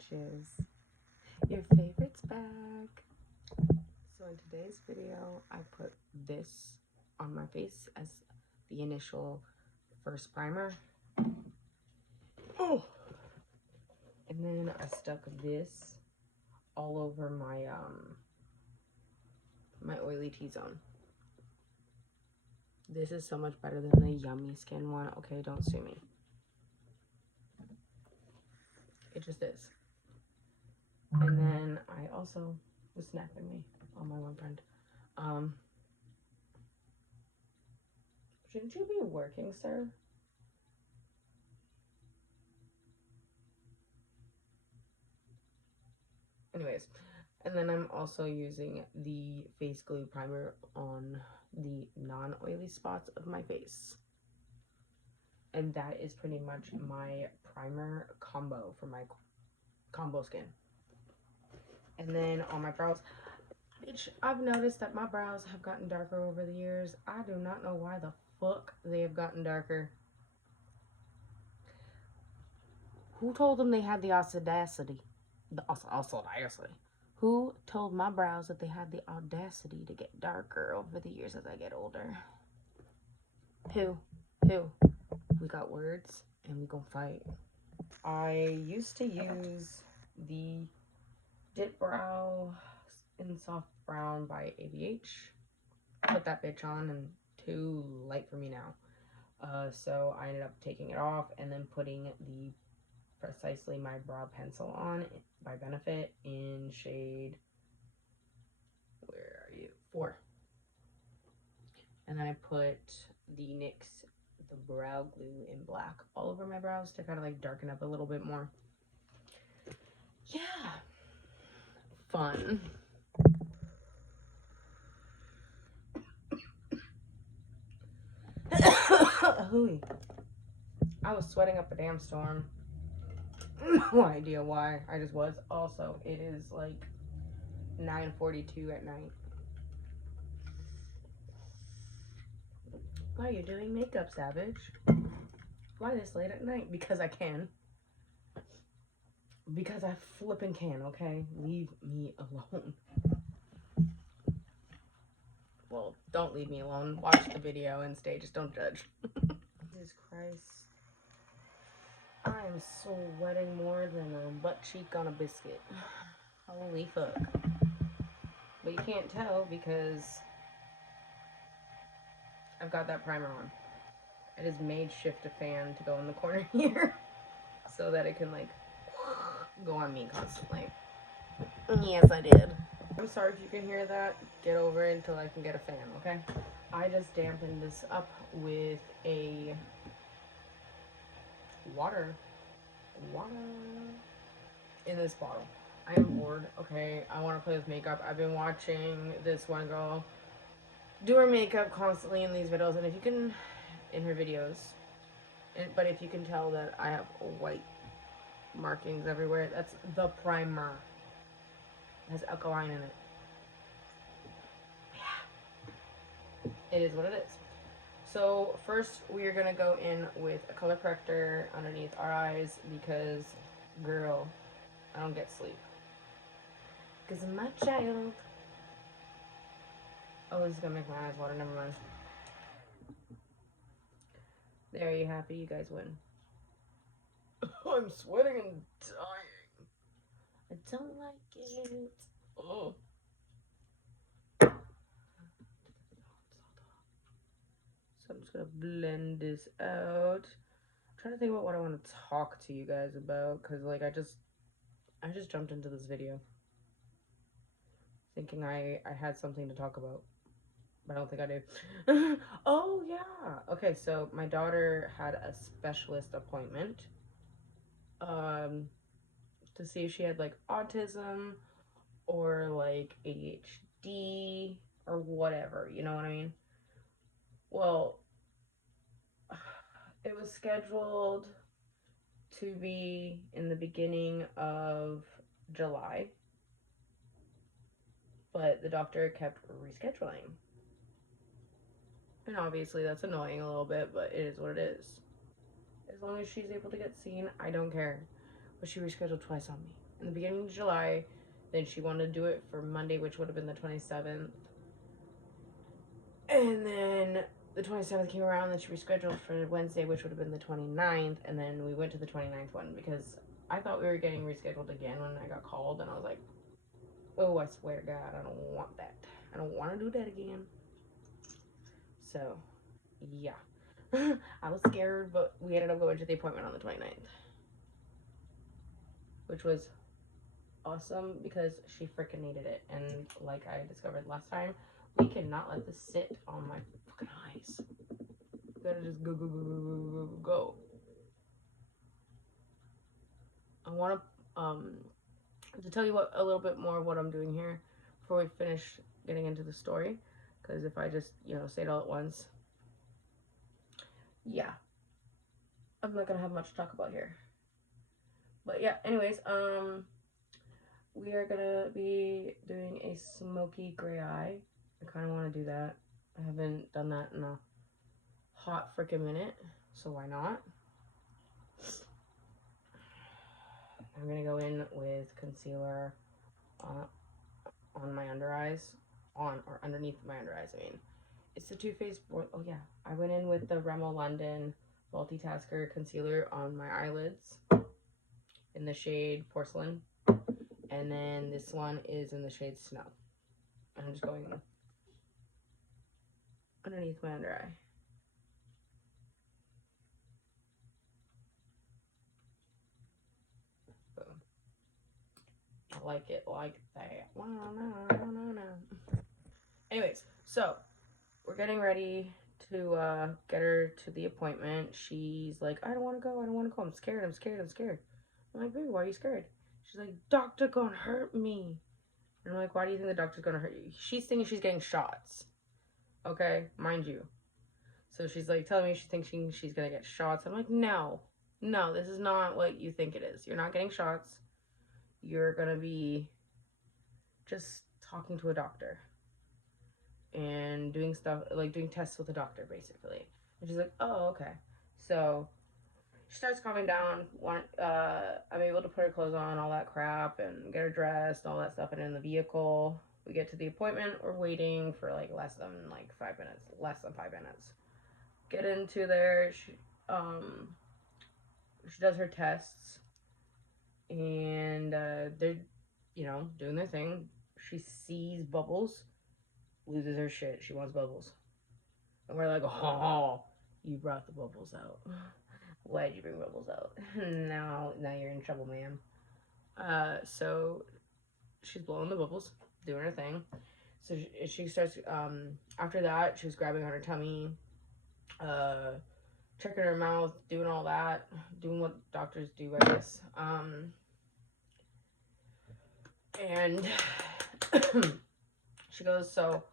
bitches. Your favorite's back. So in today's video, I put this on my face as the initial first primer. Oh. And then I stuck this all over my my oily T-zone. This is so much better than the Yummy Skin one. Okay, don't sue me. It just is. And then I also was snapping me on my one friend. Shouldn't you be working, sir? Anyways, and then I'm also using the face glue primer on the non-oily spots of my face. And that is pretty much my primer combo for my combo skin. And then on my brows, bitch, I've noticed that my brows have gotten darker over the years. I do not know why the fuck they have gotten darker. Who told them they had the audacity? Who told my brows that they had the audacity to get darker over the years as I get older? Who? We got words and we gonna fight. I used to use the Dip Brow in Soft Brown by ABH. Put that bitch on and too light for me now. So I ended up taking it off and then putting the Precisely My Brow Pencil on by Benefit in shade, where are you? 4. And then I put the NYX the brow glue in black all over my brows to kind of like darken up a little bit more. Yeah, fun. Hooey. I was sweating up a damn storm. No idea why. I just was. Also, it is like 9:42 at night. Why are you doing makeup, Savage? Why this late at night? Because I can. Because I flippin' can, okay? Leave me alone. Well, don't leave me alone. Watch the video and stay. Just don't judge. Jesus Christ. I am sweating more than a butt cheek on a biscuit. Holy fuck. But you can't tell because I've got that primer on. I just made shift a fan to go in the corner here so that it can like go on me constantly. Yes, I did. I'm sorry if you can hear that. Get over it until I can get a fan, okay? I just dampened this up with a water in this bottle. I am bored, okay? I want to play with makeup. I've been watching this one girl do her makeup constantly in these videos, and if you can, in her videos, but if you can tell that I have white markings everywhere, that's the primer. It has alkaline in it. Yeah. It is what it is. So first we are gonna go in with a color corrector underneath our eyes because, girl, I don't get sleep. Because my child. Oh, this is gonna make my eyes water. Never mind. There, are you happy? You guys win. I'm sweating and dying. I don't like it. Oh. So I'm just gonna blend this out. I'm trying to think about what I want to talk to you guys about, because like I just jumped into this video thinking I had something to talk about, but I don't think I do. Oh yeah. Okay, so my daughter had a specialist appointment to see if she had like autism or like ADHD or whatever, you know what I mean? Well, it was scheduled to be in the beginning of July, but the doctor kept rescheduling. And obviously that's annoying a little bit, but it is what it is. As long as she's able to get seen, I don't care. But she rescheduled twice on me. in the beginning of July. Then she wanted to do it for Monday, which would have been the 27th. And then the 27th came around, then she rescheduled for Wednesday, which would have been the 29th. And then we went to the 29th one because I thought we were getting rescheduled again when I got called. And I was like, oh, I swear to God, I don't want that. I don't want to do that again. So, yeah. I was scared, but we ended up going to the appointment on the 29th. Which was awesome because she freaking needed it. And like I discovered last time, we cannot let this sit on my fucking eyes. We gotta just go, go, go, go, go, go, go. I want to tell you a little bit more of what I'm doing here before we finish getting into the story. Because if I just, say it all at once, yeah, I'm not gonna have much to talk about here. But yeah, anyways, we are gonna be doing a smoky gray eye. I kind of want to do that. I haven't done that in a hot freaking minute, so why not? I'm gonna go in with concealer on my under eyes, or underneath my under eyes. I mean, it's the Too Faced. Oh yeah, I went in with the Rimmel London Multitasker concealer on my eyelids in the shade Porcelain, and then this one is in the shade Snow. And I'm just going underneath my under eye. Boom. I like it like that. Anyways, so we're getting ready to get her to the appointment. She's like, I don't want to go. I don't want to go. I'm scared. I'm scared. I'm scared. I'm like, baby, why are you scared? She's like, doctor gonna hurt me. And I'm like, why do you think the doctor's gonna hurt you? She's thinking she's getting shots. Okay, mind you. So she's like telling me she thinks she's gonna get shots. I'm like, no, this is not what you think it is. You're not getting shots. You're gonna be just talking to a doctor and doing stuff, like doing tests with a doctor, basically. And she's like, oh, okay. So she starts calming down. I'm able to put her clothes on, all that crap, and get her dressed, all that stuff. And in the vehicle, we get to the appointment. We're waiting for like less than 5 minutes. Less than 5 minutes. Get into there. She does her tests, and they're, doing their thing. She sees bubbles, loses her shit. She wants bubbles, and we're like, oh, you brought the bubbles out. Why'd you bring bubbles out? Now you're in trouble, ma'am. So she's blowing the bubbles, doing her thing. So she starts, after that, she was grabbing on her tummy, checking her mouth, doing all that, doing what doctors do, I guess. And she goes, so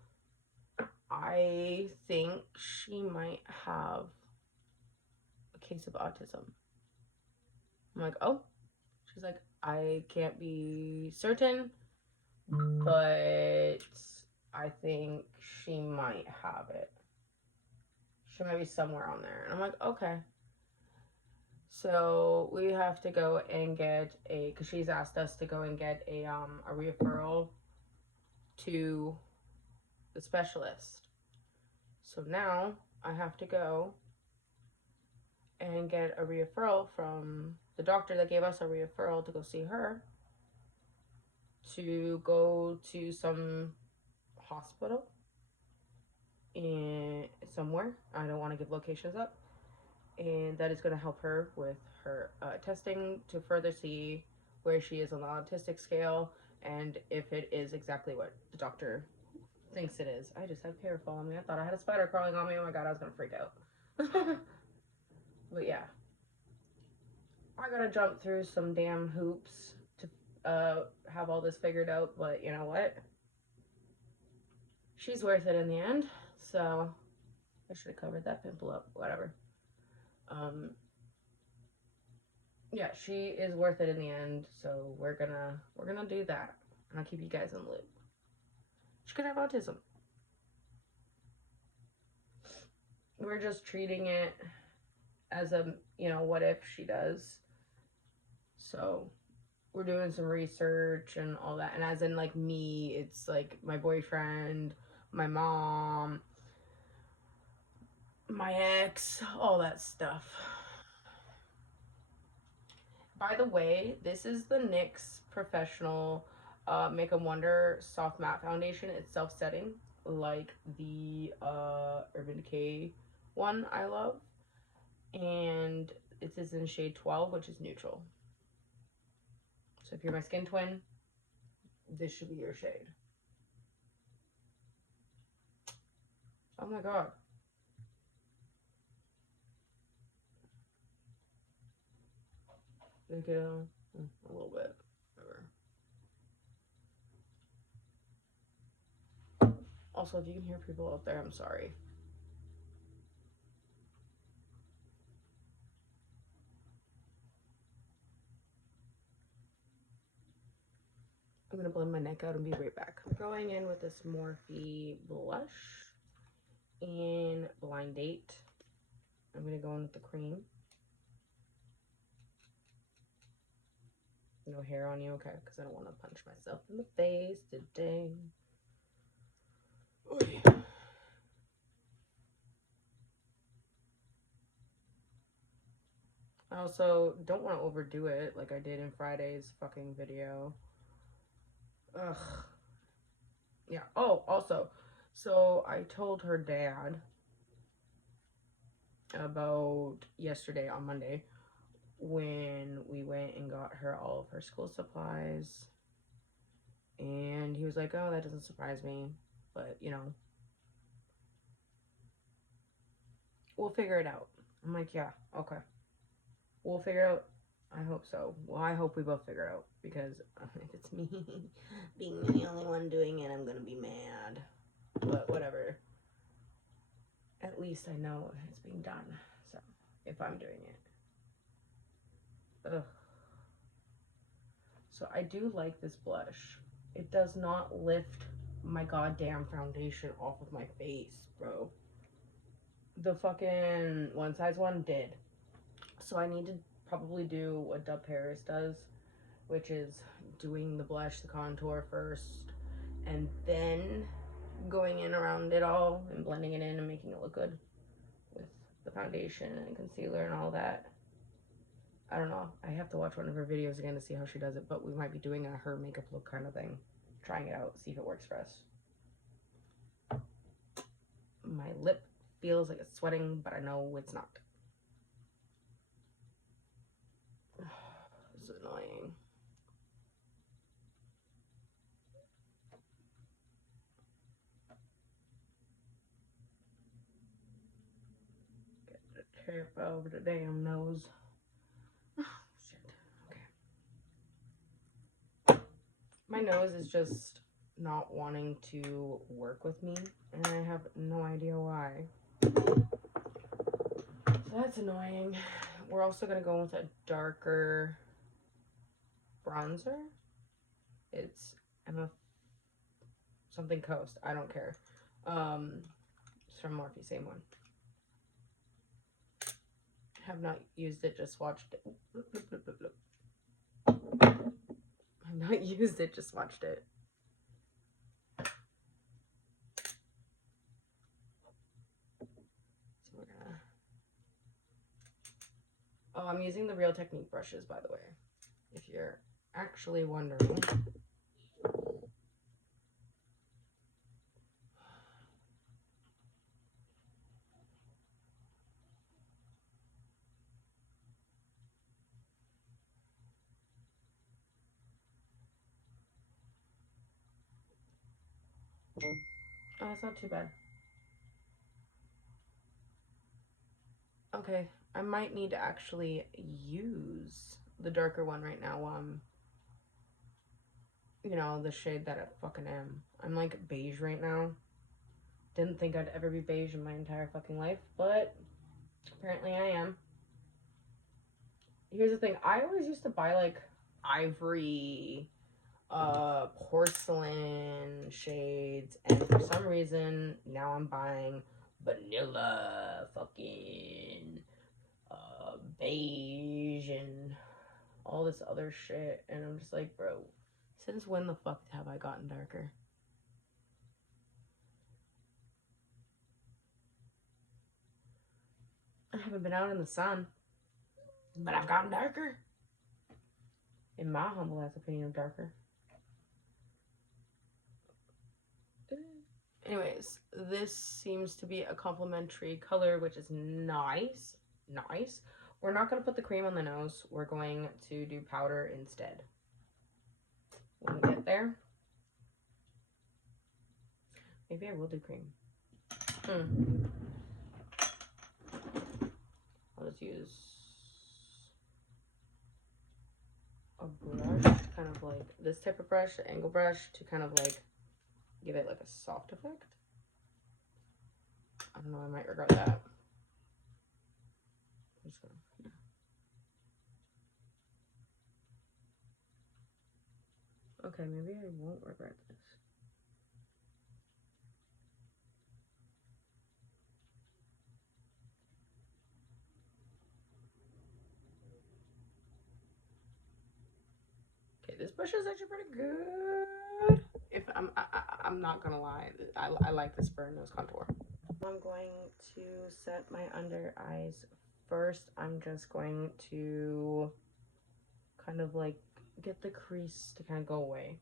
I think she might have a case of autism. I'm like, oh. She's like, I can't be certain, but I think she might have it. She might be somewhere on there. And I'm like, okay. So we have to go and get because she's asked us to go and get a referral to the specialist. So now I have to go and get a referral from the doctor that gave us a referral to go see her, to go to some hospital in somewhere. I don't want to give locations up. And that is going to help her with her testing to further see where she is on the autistic scale and if it is exactly what the doctor thinks it is. I just had hair following me. I thought I had a spider crawling on me. Oh my god, I was going to freak out. But yeah. I gotta jump through some damn hoops to have all this figured out, but you know what? She's worth it in the end, so I should have covered that pimple up, whatever. Yeah, she is worth it in the end, so we're gonna do that, and I'll keep you guys in the loop. She could have autism. We're just treating it as a, what if she does. So we're doing some research and all that. And as in, like, me, it's like my boyfriend, my mom, my ex, all that stuff. By the way, this is the NYX Professional Makeup Wonder Soft Matte Foundation. It's self-setting, like the Urban Decay one I love. And it is in shade 12, which is neutral. So if you're my skin twin, this should be your shade. Oh my god. Make it a little bit. Whatever. Also, if you can hear people out there, I'm sorry. I'm gonna blend my neck out and be right back. I'm going in with this Morphe blush in Blind Date. I'm gonna go in with the cream. No hair on you, okay? Because I don't want to punch myself in the face today. Oy. I also don't want to overdo it like I did in Friday's fucking video. Ugh. Yeah. Oh, also, so I told her dad about yesterday on Monday when we went and got her all of her school supplies. And he was like, oh, that doesn't surprise me. But, you know, we'll figure it out. I'm like, yeah, okay. We'll figure it out. I hope so. Well, I hope we both figure it out. Because if it's me being the only one doing it, I'm going to be mad. But whatever. At least I know it's being done. So, if I'm doing it. Ugh. So, I do like this blush. It does not lift my goddamn foundation off of my face, bro. The fucking One Size One did. So, I need to probably do what Dove Paris does, which is doing the blush, the contour first, and then going in around it all and blending it in and making it look good with the foundation and concealer and all that. I don't know. I have to watch one of her videos again to see how she does it, but we might be doing a her makeup look kind of thing. Trying it out, see if it works for us. My lip feels like it's sweating, but I know it's not. This is annoying. Get the tape over the damn nose. Oh, shit. Okay. My nose is just not wanting to work with me, and I have no idea why. So that's annoying. We're also going to go with a darker bronzer. It's something Coast. I don't care. It's from Morphe, same one. Have not used it, just watched it. I've not used it, just watched it. So we're gonna... Oh, I'm using the Real Technique brushes, by the way, if you're actually wondering. Oh, it's not too bad. Okay, I might need to actually use the darker one right now. You know, the shade that I fucking am. I'm like beige right now. Didn't think I'd ever be beige in my entire fucking life, but apparently I am. Here's the thing, I always used to buy like ivory, porcelain shades, and for some reason now I'm buying vanilla, fucking beige, and all this other shit. And I'm just like, bro, since when the fuck have I gotten darker? I haven't been out in the sun, but I've gotten darker. In my humble ass opinion, of darker. Anyways, this seems to be a complementary color, which is nice. Nice. We're not going to put the cream on the nose. We're going to do powder instead. When we get there. Maybe I will do cream. I'll just use a brush, kind of like this type of brush, an angle brush, to kind of like give it like a soft effect. I don't know, I might regret that. I'm just gonna, yeah. Okay, maybe I won't regret this. Okay, this brush is actually pretty good. If I'm not gonna lie, I like this for nose contour. I'm going to set my under eyes first. I'm just going to kind of like get the crease to kind of go away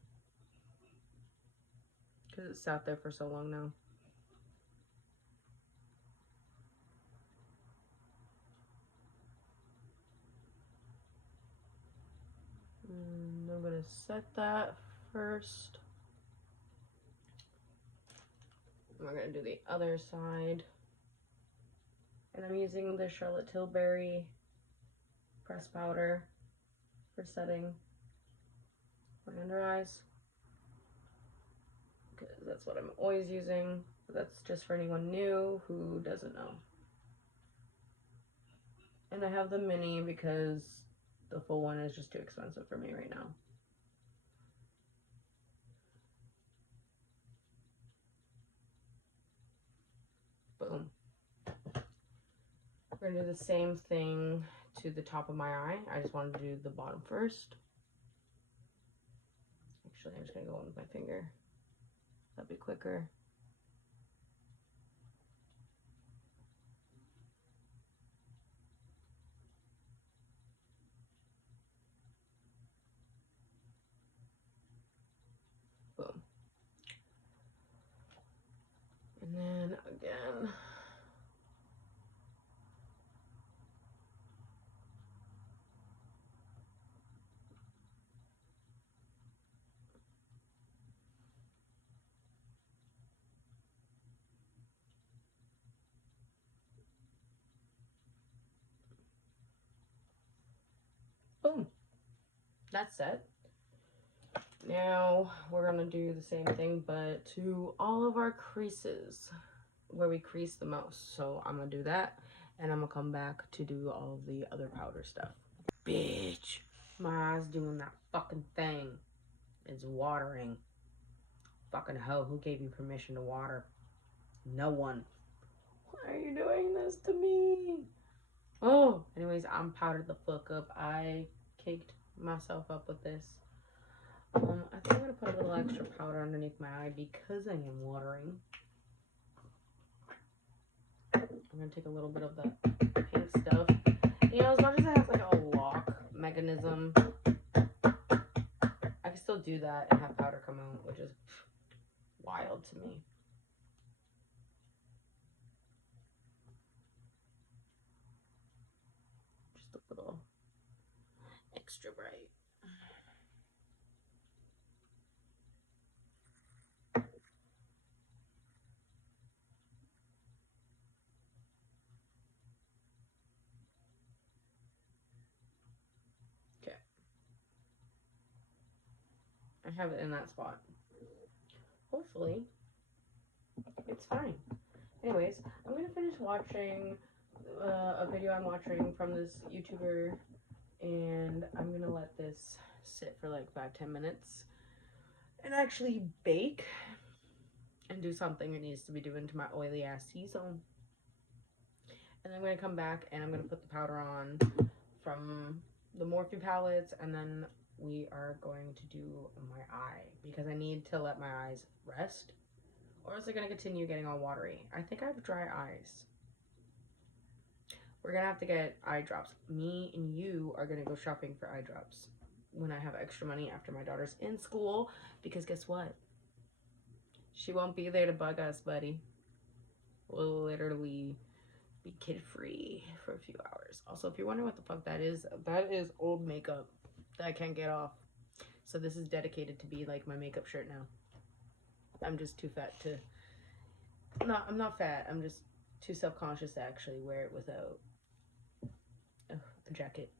because it sat there for so long now. And I'm gonna set that first. We're gonna do the other side. And I'm using the Charlotte Tilbury press powder for setting my under eyes, because that's what I'm always using. That's just for anyone new who doesn't know. And I have the mini because the full one is just too expensive for me right now. Boom. We're gonna do the same thing to the top of my eye. I just wanted to do the bottom first. Actually, I'm just gonna go in with my finger. That'd be quicker. Boom. And then again. Boom. That's set. Now we're gonna do the same thing, but to all of our creases where we crease the most. So I'm gonna do that, and I'm gonna come back to do all of the other powder stuff. Bitch, my eye's doing that fucking thing. It's watering. Fucking hoe, who gave you permission to water? No one. Why are you doing this to me? Oh, anyways, I'm powdered the fuck up. I caked myself up with this. I think I'm gonna put a little extra powder underneath my eye because I am watering. I'm gonna take a little bit of the pink stuff. You know, as much as it has like a lock mechanism, I can still do that and have powder come out, which is wild to me. Just a little extra bright. Okay. I have it in that spot. Hopefully, it's fine. Anyways, I'm gonna finish watching a video I'm watching from this YouTuber, and I'm gonna let this sit for like 5-10 minutes and actually bake and do something it needs to be doing to my oily ass T-zone. And I'm gonna come back and I'm gonna put the powder on from the Morphe palettes, and then we are going to do my eye because I need to let my eyes rest or else they're going to continue getting all watery. I think I have dry eyes. We're going to have to get eye drops. Me and you are going to go shopping for eye drops when I have extra money after my daughter's in school, because guess what? She won't be there to bug us, buddy. We'll literally be kid-free for a few hours. Also, if you're wondering what the fuck that is old makeup that I can't get off. So this is dedicated to be like my makeup shirt now. I'm just too fat to... No, I'm not fat. I'm just too self-conscious to actually wear it without the jacket.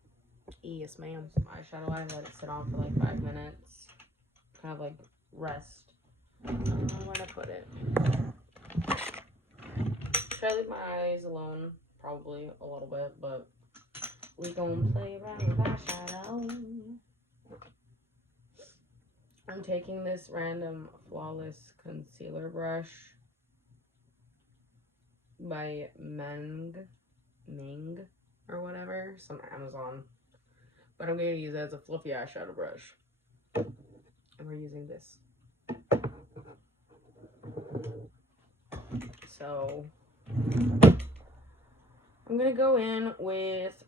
Yes, ma'am. Some eyeshadow. I let it sit on for like 5 minutes. Kind of like rest. I'm gonna put it. Should I leave my eyes alone? Probably a little bit, but we gonna play around with eyeshadow. I'm taking this random Flawless concealer brush by Ming or whatever, some Amazon, but I'm going to use it as a fluffy eyeshadow brush, and we're using this. So I'm going to go in with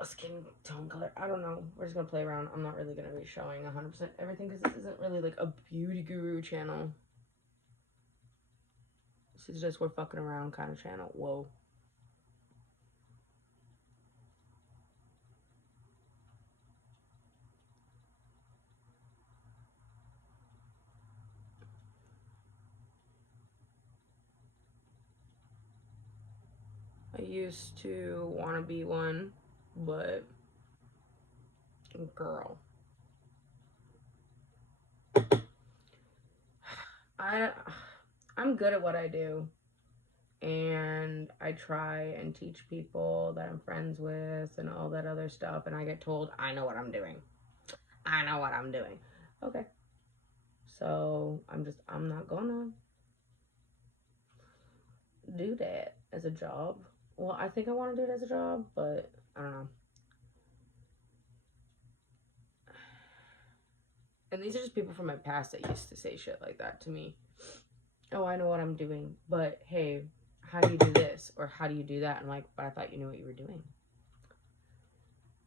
a skin tone color. I don't know, we're just going to play around. I'm not really going to be showing 100% everything because this isn't really like a beauty guru channel. This is just we're fucking around kind of channel. Whoa. I used to want to be one, but girl, I'm good at what I do, and I try and teach people that I'm friends with and all that other stuff, and I get told I know what I'm doing. I know what I'm doing. Okay. So I'm not gonna do that as a job. Well, I think I want to do it as a job, but I don't know. And these are just people from my past that used to say shit like that to me. Oh, I know what I'm doing, but hey, how do you do this? Or how do you do that? I'm like, but I thought you knew what you were doing.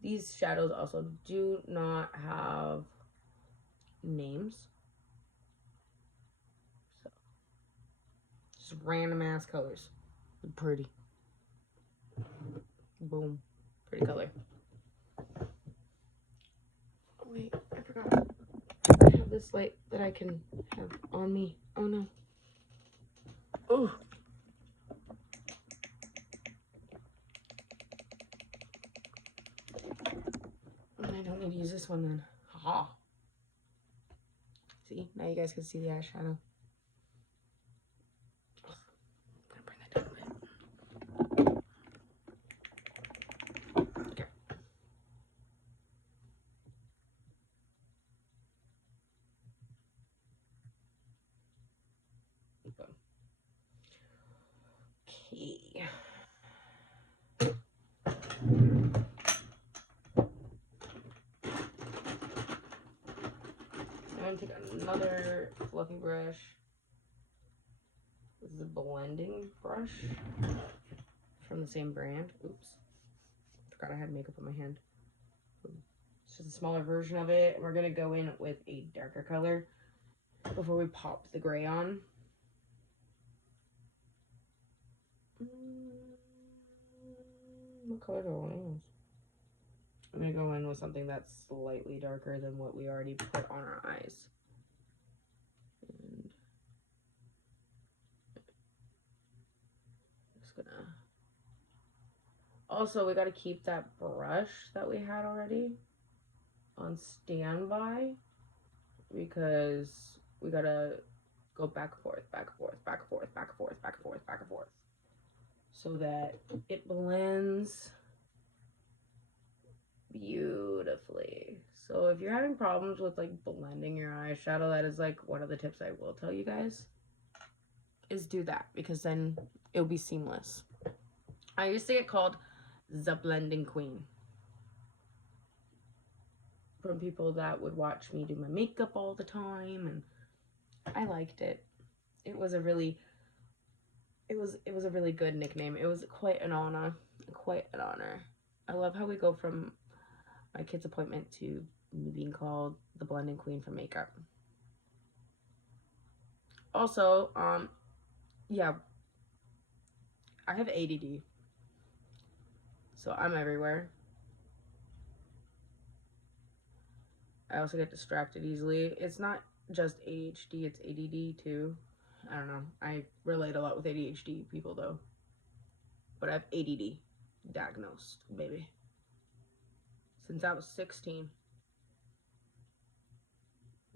These shadows also do not have names. So, just random ass colors. Pretty. Boom. Pretty color. Oh, wait, I forgot. I have this light that I can have on me. Oh, no. Oh. I don't need to use this one then. Haha. See? Now you guys can see the eyeshadow. I'm gonna bring that down a bit. Okay. Okay. I'm gonna take another fluffy brush. This is a blending brush from the same brand. Oops. Forgot I had makeup on my hand. It's just a smaller version of it. And we're gonna go in with a darker color before we pop the gray on. What color do I want to use? I'm gonna go in with something that's slightly darker than what we already put on our eyes. And just gonna... Also, we gotta keep that brush that we had already on standby because we gotta go back and forth, back and forth, back and forth, back and forth, back and forth, back and forth, so that it blends beautifully. So if you're having problems with like blending your eyeshadow, that is like one of the tips I will tell you guys, is do that, because then it'll be seamless. I used to get called the blending queen. from people that would watch me do my makeup all the time, and I liked it. It was a really good nickname. It was quite an honor. I love how we go from my kid's appointment to me being called the blending queen for makeup. Also, yeah, I have ADD, so I'm everywhere. I also get distracted easily. It's not just ADHD, it's ADD too. I don't know. I relate a lot with ADHD people though. But I have ADD diagnosed, baby. Since I was 16.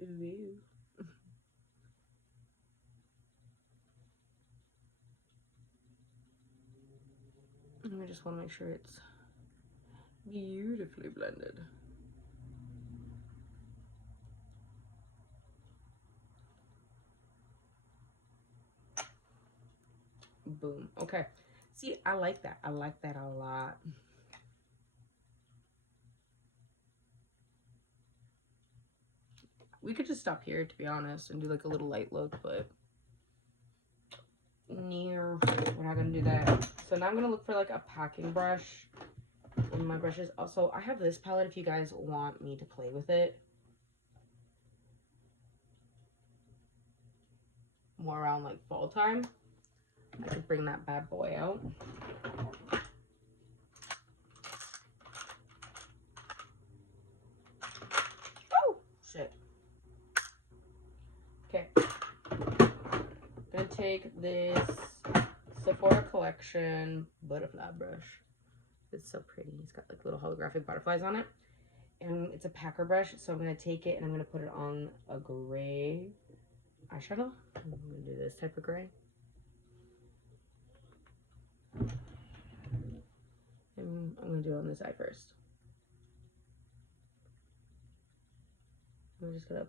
Ooh. I just want to make sure it's beautifully blended. Boom. Okay. See, I like that. I like that a lot. We could just stop here, to be honest, and do like a little light look, but we're not gonna do that. So now I'm gonna look for like a packing brush in my brushes. Also, I have this palette if you guys want me to play with it more around like fall time. I could bring that bad boy out. Oh shit. Okay, I'm gonna take this Sephora Collection butterfly brush. It's so pretty. It's got like little holographic butterflies on it. And it's a packer brush, so I'm going to take it and I'm going to put it on a gray eyeshadow. I'm going to do this type of gray. And I'm going to do it on this eye first. I'm just going to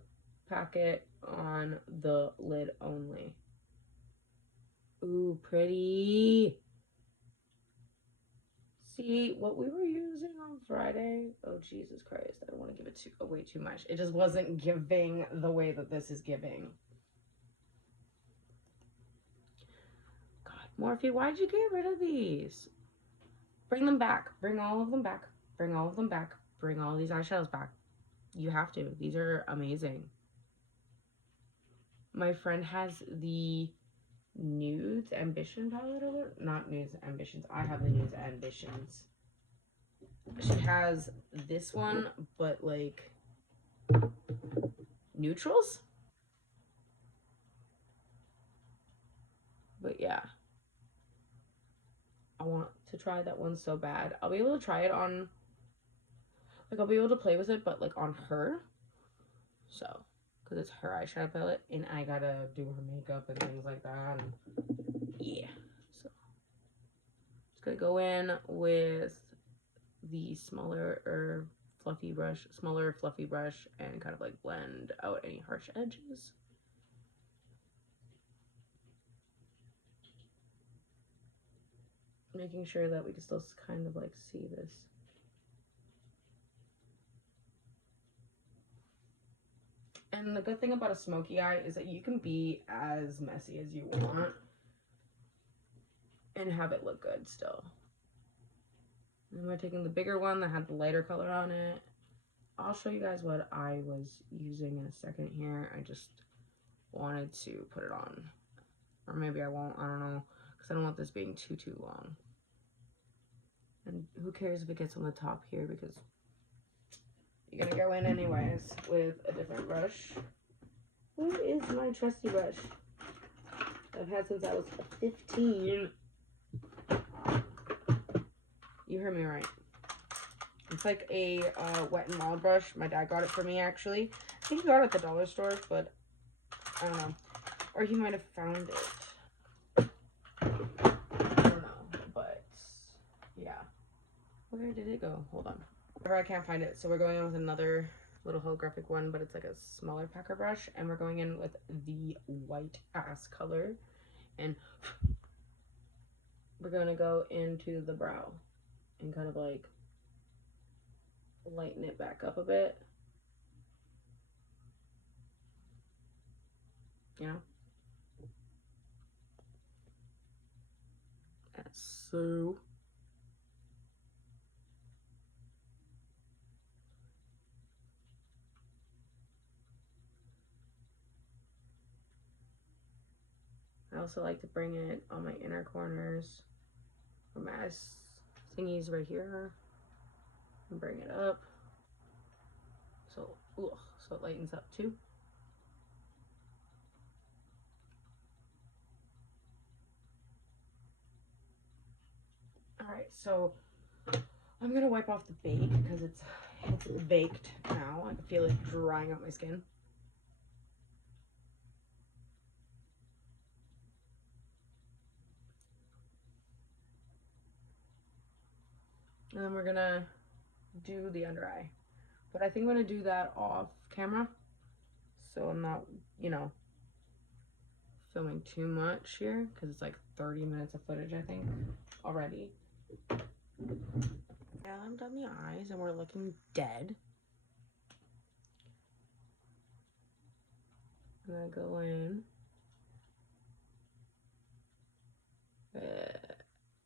pack it on the lid only. Ooh, pretty. See, what we were using on Friday, oh Jesus Christ, I don't want to give it away too much. It just wasn't giving the way that this is giving. God, Morphe, why'd you get rid of these? Bring them back. Bring all of them back. Bring all of them back. Bring all these eyeshadows back. You have to. These are amazing. My friend has the Nudes Ambition palette over. Not Nudes Ambitions. I have the Nudes Ambitions. She has this one, but like neutrals. But yeah. I want to try that one so bad. I'll be able to try it on, like, I'll be able to play with it, but like on her. So, because it's her eyeshadow palette, and I gotta do her makeup and things like that. And yeah. So, it's gonna go in with the smaller fluffy brush, and kind of like blend out any harsh edges. Making sure that we can still kind of like see this. And the good thing about a smoky eye is that you can be as messy as you want and have it look good still. And we're taking the bigger one that had the lighter color on it. I'll show you guys what I was using in a second here. I just wanted to put it on. Or maybe I won't, I don't know. Because I don't want this being too long. And who cares if it gets on the top here, because you're gonna go in anyways with a different brush. Where is my trusty brush I've had since I was 15? You heard me right. It's like a Wet n Wild brush. My dad got it for me, actually. I think he got it at the dollar store, but I don't know. Or he might have found it. I don't know, but yeah. Where did it go? Hold on. I can't find it, so we're going in with another little holographic one, but it's like a smaller packer brush, and we're going in with the white ass color, and we're gonna go into the brow and kind of like lighten it back up a bit. you know? That's so... I also like to bring it on my inner corners, or my thingies right here, and bring it up. So, so it lightens up too. Alright, so I'm gonna wipe off the bake because it's baked now. I can feel it drying out my skin. And then we're gonna do the under eye. But I think I'm gonna do that off camera, so I'm not, you know, filming too much here, because it's like 30 minutes of footage, I think, already. Yeah, I've done the eyes, and we're looking dead. I'm gonna go in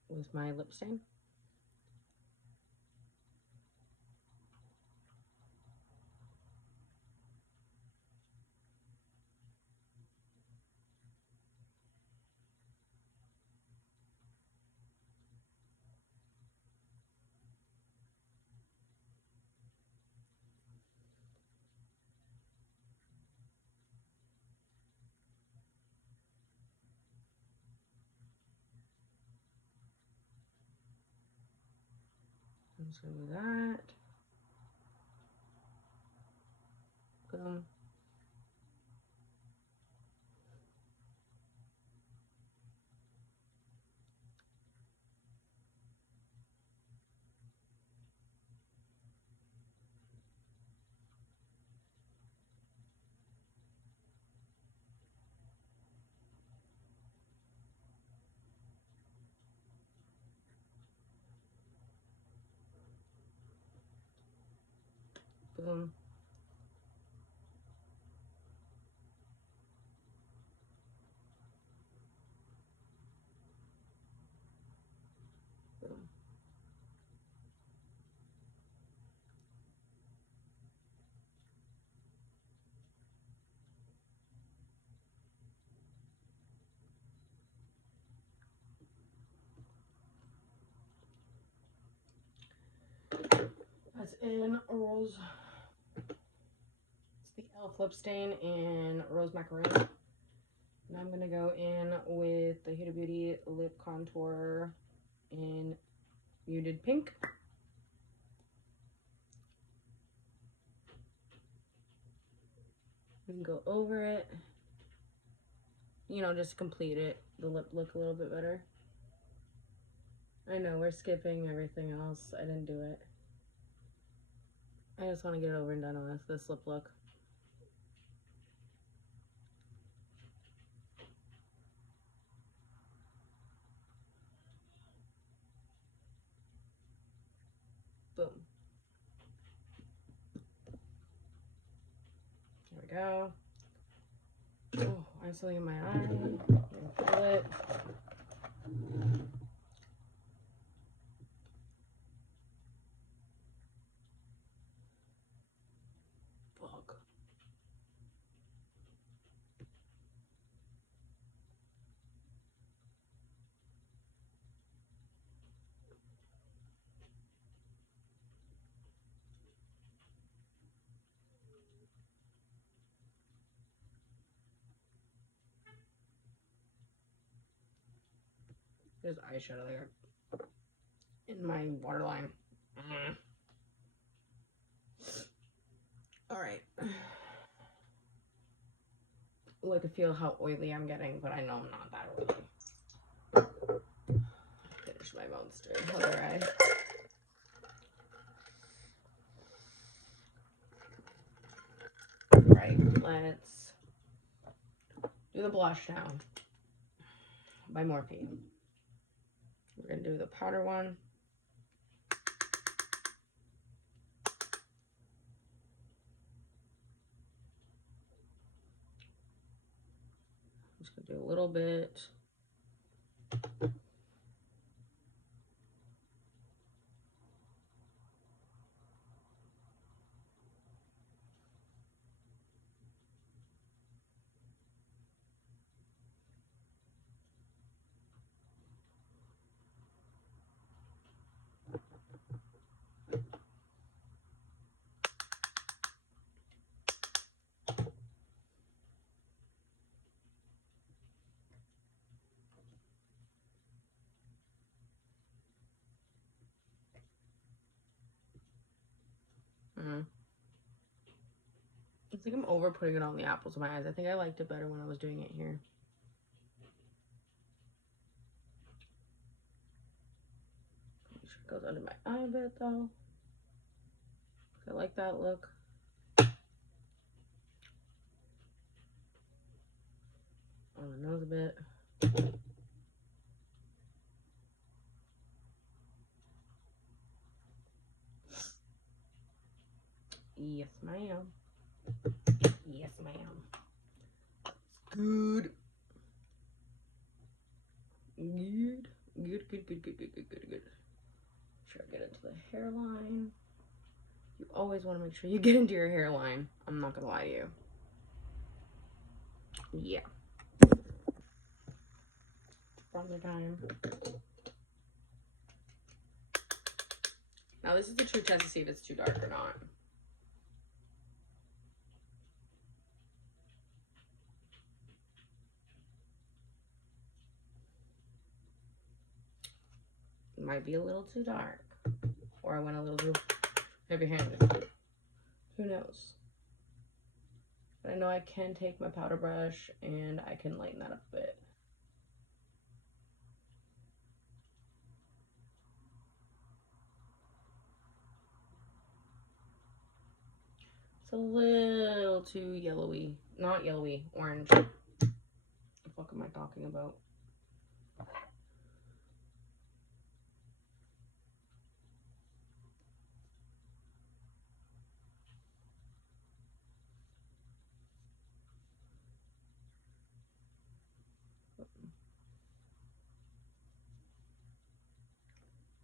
with my lip stain. I'm just gonna do that. Boom. Boom. Boom. That's in Rose. It's the e.l.f. lip stain in Rose Macaroon. And I'm gonna go in with the Huda Beauty lip contour in Muted Pink. We can go over it, you know, just complete it, the lip look a little bit better. I know, we're skipping everything else. I didn't do it. I just want to get it over and done with this lip look. Boom. There we go. Oh, I have something in my eye. I'm gonna feel it. Fuck. There's eyeshadow there in my waterline. All right. Well, I can feel how oily I'm getting, but I know I'm not that oily. Finish my monster other eye. Right, let's do the blush now by Morphe. We're gonna do the powder one. just gonna do a little bit. I think I'm over putting it on the apples of my eyes. I think I liked it better when I was doing it here. Make sure it goes under my eye a bit though. I like that look. On the nose a bit. Yes, ma'am. Yes, ma'am. Good. Good. Good, good, good, good, good, good, good, good. Make sure I get into the hairline. You always want to make sure you get into your hairline. I'm not gonna lie to you. Yeah. Bronzer time. Now this is the true test to see if it's too dark or not. It might be a little too dark. Or I went a little too heavy-handed. Who knows? But I know I can take my powder brush and I can lighten that up a bit. It's a little too yellowy. Not yellowy, orange. What the fuck am I talking about?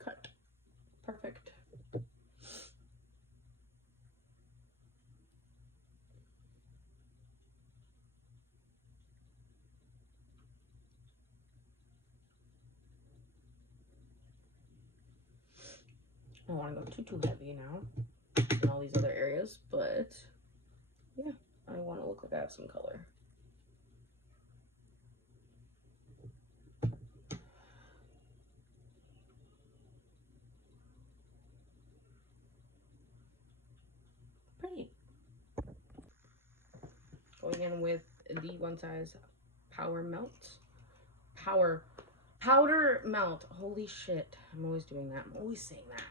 Cut. Perfect. I don't want to go too heavy now in all these other areas, but yeah, I want to look like I have some color. Pretty. Going in with the One Size Powder Melt. Holy shit. I'm always doing that. I'm always saying that.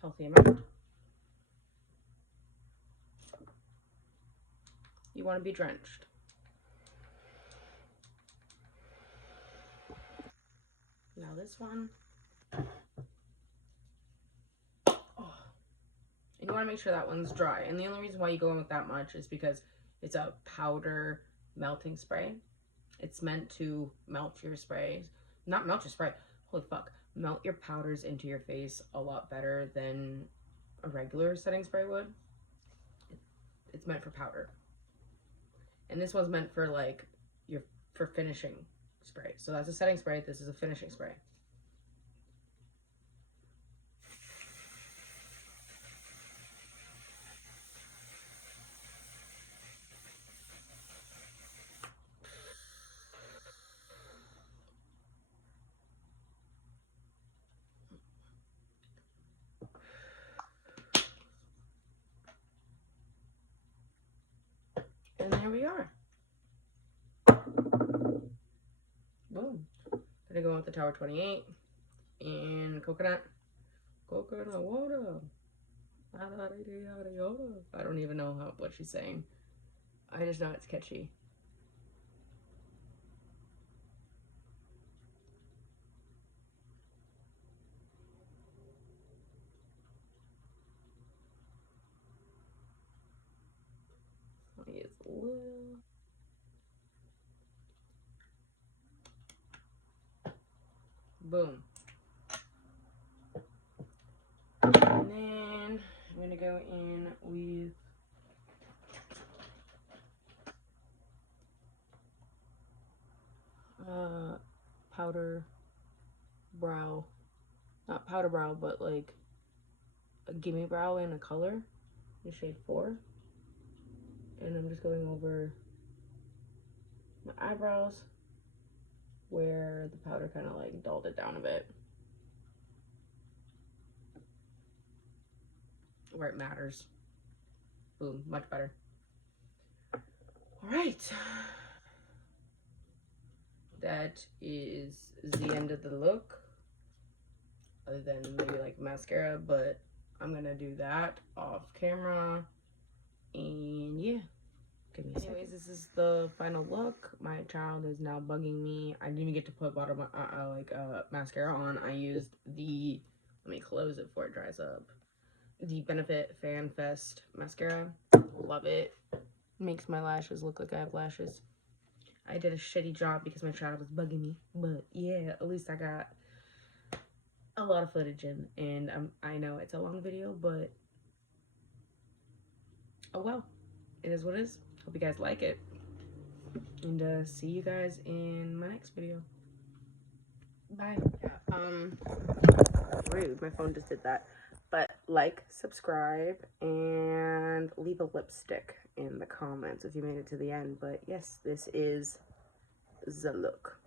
Healthy amount. You want to be drenched. Now this one. Oh. And you want to make sure that one's dry. And the only reason why you go in with that much is because it's a powder melting spray. It's meant to melt your sprays. Not melt your spray. Holy fuck. Melt your powders into your face a lot better than a regular setting spray would. It's meant for powder. And this one's meant for like for finishing spray. So that's a setting spray. This is a finishing spray. And there we are. Boom. Gonna go with the Tower 28 and coconut water. I don't even know what she's saying. I just know it's catchy. I'll use a little. Boom. And then I'm gonna go in with powder brow, not powder brow, but like a gimme brow in a color, in shade 4. And I'm just going over my eyebrows where the powder kind of like dulled it down a bit, where it matters. Boom, much better. All right, that is the end of the look, other than maybe like mascara, but I'm gonna do that off camera. And yeah, give me a second. Anyways, this is the final look. My child is now bugging me. I didn't even get to put bottom mascara on. I used the, let me close it before it dries up, the Benefit Fan Fest mascara. Love it. Makes my lashes look like I have lashes. I did a shitty job because my child was bugging me, but yeah, at least I got a lot of footage in, and I know it's a long video, but oh well, it is what it is. Hope you guys like it, and see you guys in my next video. Bye. Rude, my phone just did that. But like, subscribe, and leave a lipstick in the comments if you made it to the end. But yes, this is the look.